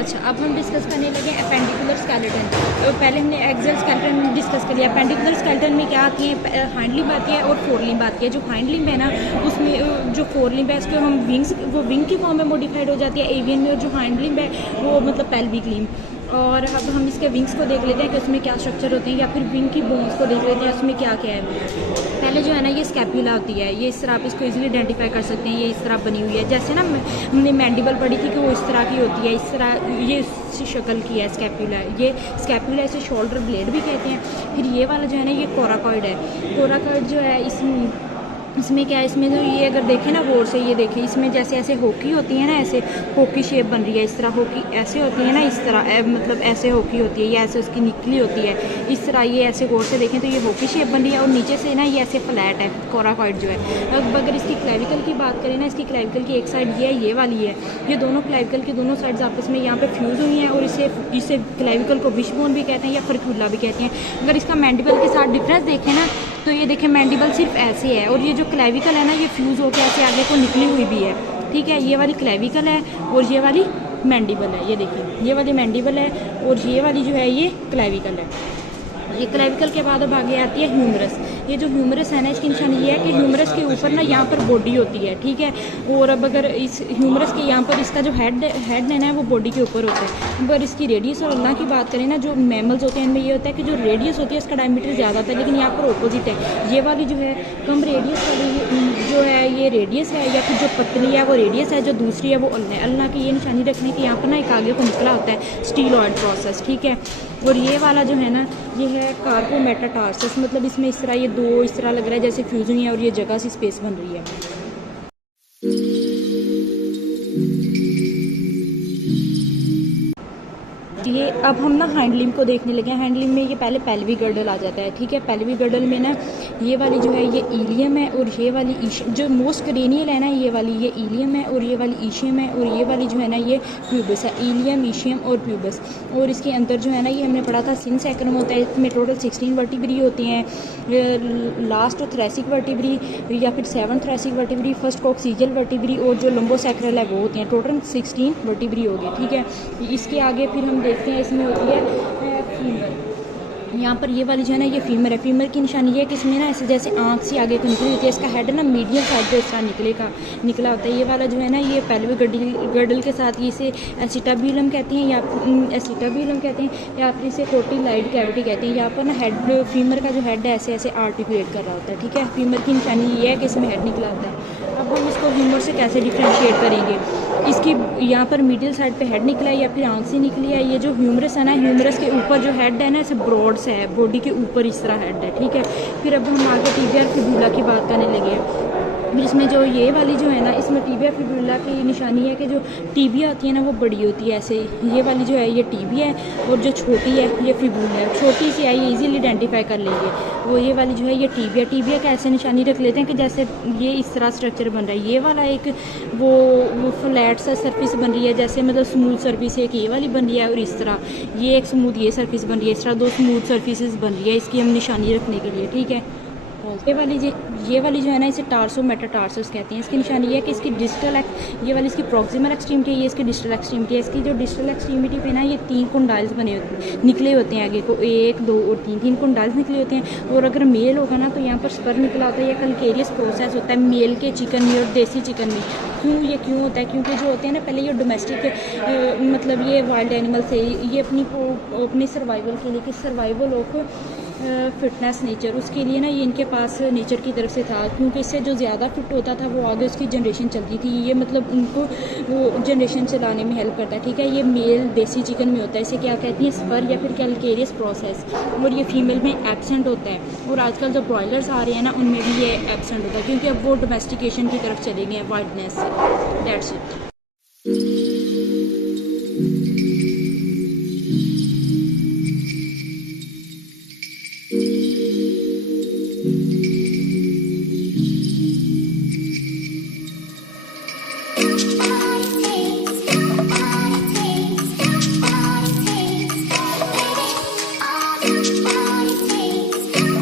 अच्छा, अब हम डिस्कस करने लगे एपेंडिकुलर स्केलेटन। तो पहले हमने एक्सल स्केलेटन डिस्कस कर लिया। एपेंडिकुलर स्केलेटन में क्या आती है, हाइंड लिम्ब आती है और फोर लिम्ब आती है। जो हाइंड लिम्ब है ना, उसमें जो फोर लिम्ब है उसको हम विंग्स, वो विंग की फॉर्म में मॉडिफाइड हो जाती है एवियन में, और जो हाइंड लिम्ब है वो मतलब पेल्विक लिम्ब। और अब हम इसके विंग्स को देख लेते हैं कि उसमें क्या स्ट्रक्चर होते हैं, या फिर विंग की बोन्स को देख लेते हैं उसमें क्या क्या है। पहले जो है ना, ये स्कैपुला होती है, ये इस तरह आप इसको इजीली आइडेंटिफाई कर सकते हैं। ये इस तरह बनी हुई है, जैसे ना हमने मैंडिबल पढ़ी थी कि वो इस तरह की होती है, इस तरह ये इसी शक्ल की है स्कैपुला। ये स्कैपुला इसे शोल्डर ब्लेड भी कहते हैं। फिर ये वाला जो है ना, ये कोराकॉइड है। कोराकॉइड जो है इसमें क्या है, इसमें जो ये अगर देखें ना गौर से, ये देखें इसमें जैसे ऐसे होकी होती है ना, ऐसे होकी शेप बन रही है। इस तरह होकी ऐसे होती है ना, इस तरह मतलब ऐसे होकी होती है, ये ऐसे उसकी निकली होती है इस तरह। ये ऐसे गौर से देखें तो ये होकी शेप बन रही है, और नीचे से ना ये ऐसे फ्लैट है कोराकॉइड जो है। अब अगर इसकी क्लेविकल की बात करें ना, इसकी क्लेविकल की एक साइड ये है, ये वाली है। ये दोनों क्लेविकल की दोनों साइड्स आपस में यहाँ पे फ्यूज़ हुई हैं, और इसे क्लेविकल को विशबोन भी कहते हैं या फरक्यूला भी कहते हैं। अगर इसका मैंडिबल के साथ डिफरेंस देखें ना, तो ये देखें मैंडिबल सिर्फ ऐसे है, और ये जो क्लेविकल है ना, ये फ्यूज़ होकर ऐसे आगे को निकली हुई भी है। ठीक है, ये वाली क्लेविकल है और ये वाली मैंडिबल है। ये देखिए, ये वाली मैंडिबल है और ये वाली जो है ये क्लेविकल है। ये क्लेविकल के बाद अब आगे आती है ह्यूमरस। ये जो ह्यूमरस है ना, इसकी निशानी ये है कि ह्यूमरस के ऊपर ना यहाँ पर बॉडी होती है। ठीक है, और अब अगर इस ह्यूमरस के यहाँ पर इसका जो हेड है ना, वो बॉडी के ऊपर होता है। अगर इसकी रेडियस और अल्लाह की बात करें ना, जो मैमल्स होते हैं इनमें ये होता है कि जो रेडियस होती है इसका डायमीटर ज़्यादा होता है, लेकिन यहाँ पर ऑपोजिट है। ये वाली जो है कम रेडियस वाली जो है ये रेडियस है, या फिर जो पतली है वो रेडियस है, जो दूसरी है वो अल्लाह है। अल्लाह की ये निशानी रखने की यहाँ पर ना एक आगे को निकला होता है स्टीलॉइड प्रोसेस। ठीक है, और ये वाला जो है ना, ये है कार्पोमेटाटार्सस, मतलब इसमें इस तरह ये दो इस तरह लग रहा है जैसे फ्यूज हुई है, और ये जगह सी स्पेस बन रही है। ये अब हम ना हैंड लिम्ब को देखने लगे हैं। हैंड लिम्ब में ये पहले पेल्विक गर्डल आ जाता है। ठीक है, पेल्विक गर्डल में ना ये वाली जो है ये इलियम है, और ये वाली जो मोस्ट क्रेनियल है ना, ये वाली ये इलियम है, और ये वाली ईशियम है, और ये वाली जो है ना ये प्यूबस है। इलियम, ईशियम और प्यूबस। और इसके अंदर जो है ना, ये हमने पढ़ा था सिन सैक्रम होता है। इसमें टोटल 16 वर्टिब्री होती हैं। लास्ट थ्रेसिक वर्टिब्री या फिर 7 thoracic vertebrae, first coccygeal vertebrae, और जो लंबोसैक्रल है वो होती हैं। टोटल 16 वर्टिब्री हो गई। ठीक है, इसके आगे फिर हम देखते हैं इसमें होती है फीमर। यहाँ पर ये वाली जो है ना, ये फीमर है। फीमर की निशानी ये है कि इसमें ना ऐसे जैसे आँख सी आगे को निकली होती है। इसका हेड ना मीडियम साइड पे इस तरह निकला होता है। ये वाला जो है ना, ये पेल्विक गर्डल के साथ इसे एसिटाब्यूलम कहते हैं, या फिर इसे कोटिलाइड कैविटी कहते हैं। यहाँ पर ना हेड, फीमर का जो हेड है ऐसे ऐसे आर्टिकुलेट कर रहा होता है। ठीक है, फीमर की निशानी ये है कि इसमें हेड निकला होता है। अब हम इसको ह्यूमर से कैसे डिफ्रेंशिएट करेंगे। इसकी यहाँ पर मिडिल साइड पे हेड निकला है या फिर आँख से निकली है। ये जो ह्यूमरस है ना, ह्यूमरस के ऊपर जो हेड है ना, ऐसे ब्रॉड से है, बॉडी के ऊपर इस तरह हेड है। ठीक है, फिर अब हम आगे टिबिया और फिबुला की बात करने लगे हैं। फिर इसमें जो ये वाली जो है ना, इसमें टिबिया फिबुला की निशानी है कि जो टिबिया होती है ना वो बड़ी होती है ऐसे। ये वाली जो है ये टिबिया है, और जो छोटी है ये फिबुला है। छोटी सी है, ये इजीली आइडेंटिफाई कर लेंगे। वो ये वाली जो है ये टिबिया का ऐसे निशानी रख लेते हैं कि जैसे ये इस तरह स्ट्रक्चर बन रहा है। ये वाला एक वो फ्लैट सा सरफेस बन रही है, जैसे मतलब स्मूथ सरफेस एक ये वाली बन रही है, और इस तरह ये एक स्मूथ ये सरफेस बन रही है। इस तरह दो स्मूथ सरफेसेस बन रही है इसकी हम निशानी रखने के लिए। ठीक है, ये वाली जो है ना, इसे टार्सो मेटाटार्सस कहते हैं। इसकी निशानी ये है कि इसकी ये वाली इसकी प्रॉक्सिमल एक्सट्रीमिटी है, ये इसकी डिस्टल एक्सट्रीमिटी है। इसकी जो डिस्टल एक्सट्रीमिटी पे ना ये 3 कुंडाइल्स निकले होते हैं आगे को, 1, 2 और 3 कुंडाइल्स निकले होते हैं। और अगर मेल होगा ना तो यहाँ पर स्पर निकला होता है, या कल्केरियस प्रोसेस होता है मेल के चिकन में और देसी चिकन में। क्यों होता है, क्योंकि जो होते हैं ना पहले ये डोमेस्टिक मतलब ये वाइल्ड एनिमल से ये अपनी सर्वाइवल के लिए, कि सर्वाइवल ऑफ फिटनेस नेचर, उसके लिए ना ये इनके पास नेचर की तरफ से था। क्योंकि इससे जो ज़्यादा फिट होता था वो आगे उसकी जनरेशन चलती थी। ये मतलब उनको वो जनरेशन चलाने में हेल्प करता है। ठीक है, ये मेल देसी चिकन में होता है। इसे क्या कहती हैं, स्पर या फिर कैलकेरियस प्रोसेस। और ये फीमेल में एब्सेंट होता है। और आजकल जो ब्रॉयलर्स आ रहे हैं ना, उनमें भी ये एब्सेंट होता है, क्योंकि अब वो डोमेस्टिकेशन की तरफ चले गए हैं, वाइल्डनेस से। That's it.